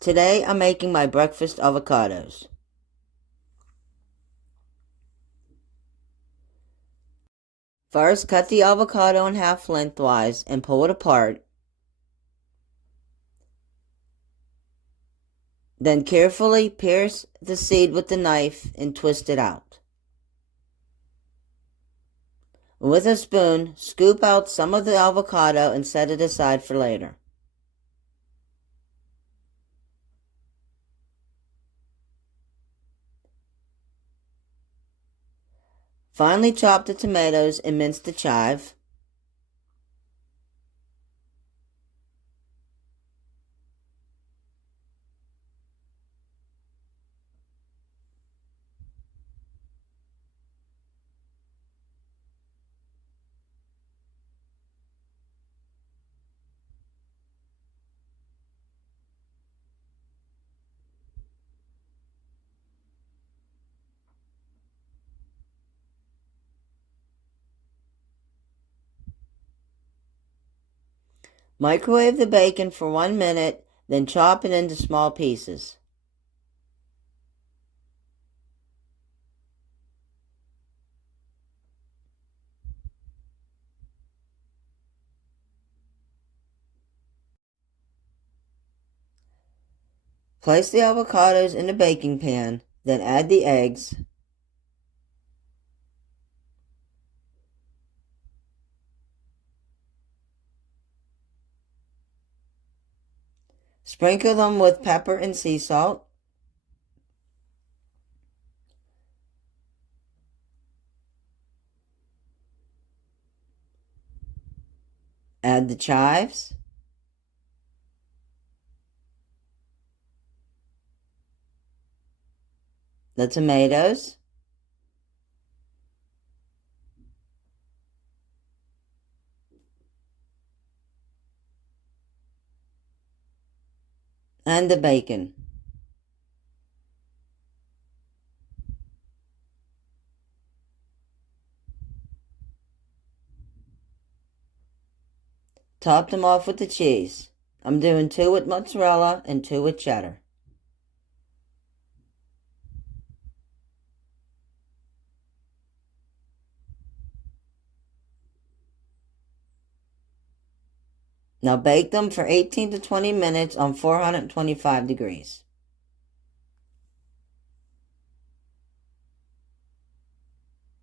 Today I'm making my breakfast avocados. First, cut the avocado in half lengthwise and pull it apart. Then carefully pierce the seed with the knife and twist it out. With a spoon, scoop out some of the avocado and set it aside for later. Finely chop the tomatoes and mince the chive. Microwave the bacon for 1 minute, then chop it into small pieces. Place the avocados in a baking pan, then add the eggs. Sprinkle them with pepper and sea salt. Add the chives. The tomatoes. And the bacon. Top them off with the cheese. I'm doing 2 with mozzarella and 2 with cheddar. Now bake them for 18 to 20 minutes on 425 degrees.